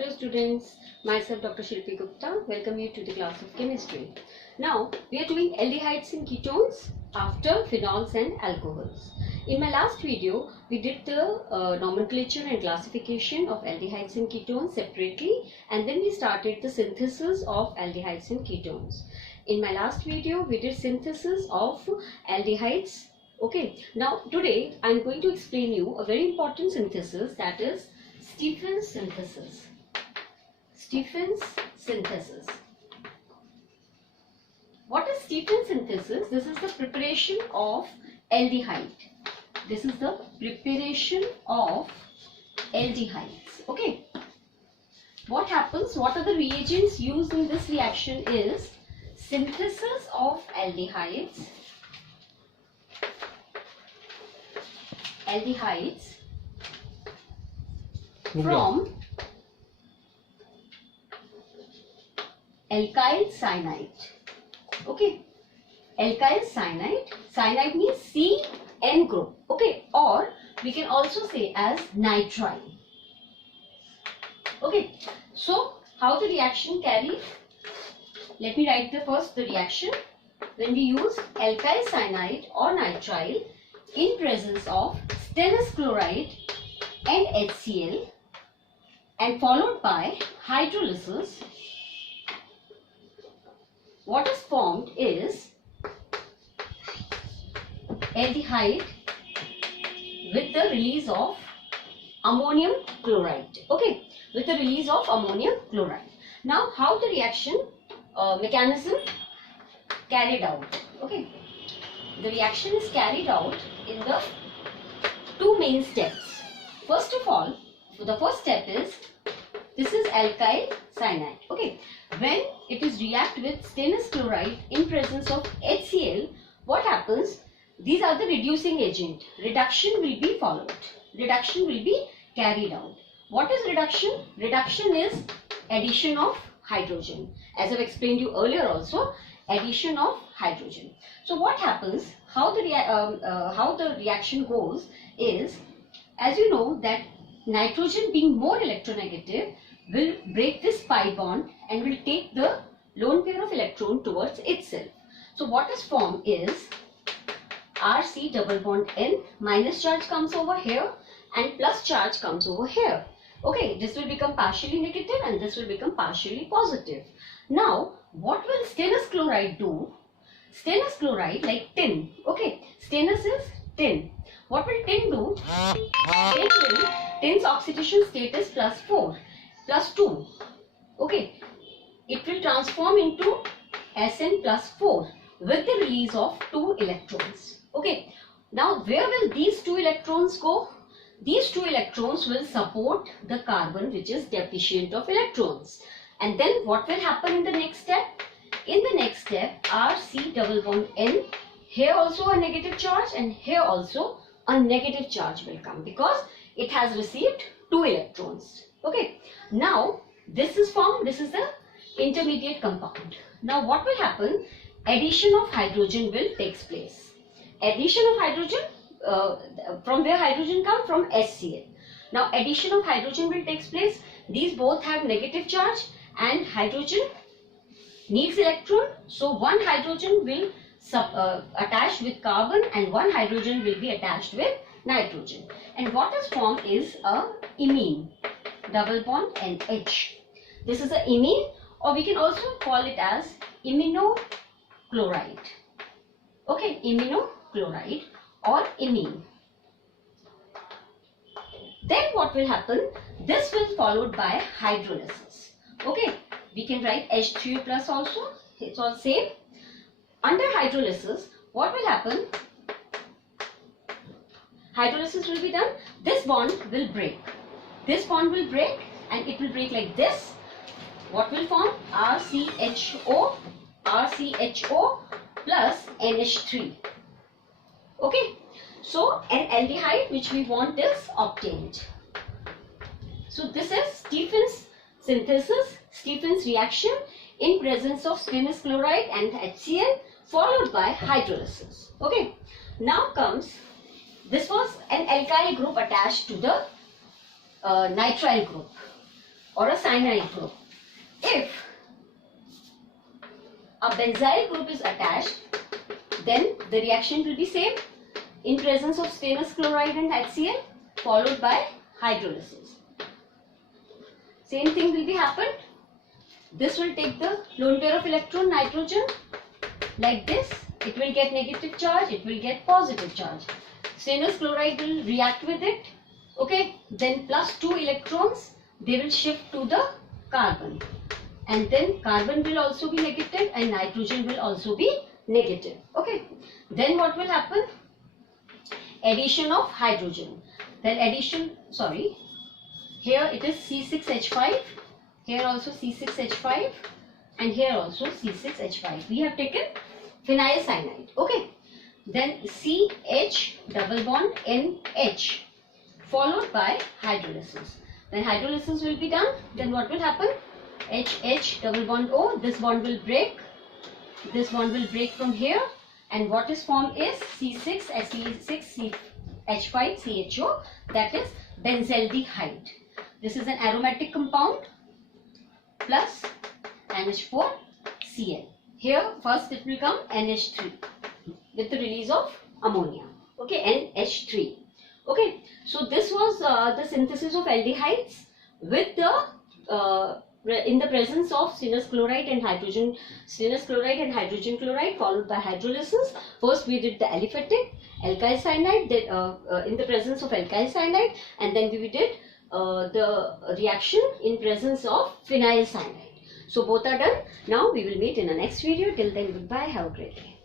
Hello students, myself Dr. Shilpi Gupta, welcome you to the class of chemistry. Now we are doing aldehydes and ketones after phenols and alcohols. In my last video we did the nomenclature and classification of aldehydes and ketones separately, and then we started the synthesis of aldehydes and ketones. In my last video we did synthesis of aldehydes. Okay, now today I am going to explain you a very important synthesis, that is Stephen's synthesis. Stephen's synthesis. What is Stephen's synthesis? This is the preparation of aldehyde. This is the preparation of aldehydes. Okay. What happens? What are the reagents used in this reaction is synthesis of aldehydes. From alkyl cyanide. Okay, alkyl cyanide. Cyanide means CN group. Okay, or we can also say as nitrile. Okay, so how the reaction carries? Let me write first the reaction. When we use alkyl cyanide or nitrile in presence of stannous chloride and HCl, and followed by hydrolysis, what is formed is aldehyde with the release of ammonium chloride. Okay, with the release of ammonium chloride. Now, how the reaction mechanism carried out? Okay, the reaction is carried out in the two main steps. First of all, the first step is, this is alkyl cyanide. Okay, when it is react with stannous chloride in presence of HCl, what happens? These are the reducing agent. Reduction will be followed. Reduction will be carried out. What is reduction? Reduction is addition of hydrogen. As I've explained you earlier also, addition of hydrogen. So what happens? How the reaction goes is, as you know that nitrogen being more electronegative will break this pi bond and will take the lone pair of electron towards itself. So what is formed is RC double bond N, minus charge comes over here and plus charge comes over here. Okay, this will become partially negative and this will become partially positive. Now, what will stannous chloride do? Stannous chloride, like tin. Okay, stannous is tin. What will tin do? Tin's oxidation state is +4, +2. Okay, it will transform into Sn +4 with the release of 2 electrons. Okay, now where will these 2 electrons go? These 2 electrons will support the carbon which is deficient of electrons. And then what will happen in the next step? In the next step, RC double bond N, here also a negative charge and here also a negative charge will come because it has received 2 electrons. Okay, now this is formed, this is the intermediate compound. Now what will happen? Addition of hydrogen will take place. Addition of hydrogen, from where hydrogen come? From HCl. Now addition of hydrogen will take place. These both have negative charge and hydrogen needs electron. So one hydrogen will attach with carbon and one hydrogen will be attached with nitrogen. And what is formed is a imine, double bond NH. This is a imine, or we can also call it as iminochloride. Okay, iminochloride or imine. Then what will happen? This will followed by hydrolysis. Okay, we can write H3 plus also. It's all same. Under hydrolysis, what will happen? Hydrolysis will be done. This bond will break. This bond will break and it will break like this. What will form? RCHO plus NH3. Okay. So an aldehyde which we want is obtained. So this is Stephen's synthesis, Stephen's reaction in presence of stannous chloride and HCl followed by hydrolysis. Okay. Now comes, this was an alkyl group attached to the nitrile group. or a cyanide group. If a benzyl group is attached, then the reaction will be same in presence of stannous chloride and HCl followed by hydrolysis. Same thing will be happened. This will take the lone pair of electron nitrogen like this. It will get negative charge, it will get positive charge. Stannous chloride will react with it. Okay, then plus 2 electrons, they will shift to the carbon. And then carbon will also be negative and nitrogen will also be negative. Okay, then what will happen? Addition of hydrogen. Then addition, sorry, here it is C6H5, here also C6H5 and here also C6H5. We have taken phenyl cyanide. Okay, then CH double bond NH followed by hydrolysis. Then hydrolysis will be done. Then what will happen? HH double bond O, this bond will break. This bond will break from here, and what is formed is C6H5CHO, that is benzaldehyde. This is an aromatic compound plus NH4Cl. Here first it will come NH3 with the release of ammonia. Okay, NH3. Okay, so this was the synthesis of aldehydes with the in the presence of stannous chloride and hydrogen chloride followed by hydrolysis. First we did the aliphatic alkyl cyanide in the presence of alkyl cyanide, and then we did the reaction in presence of phenyl cyanide. So both are done. Now we will meet in the next video. Till then, goodbye. Have a great day.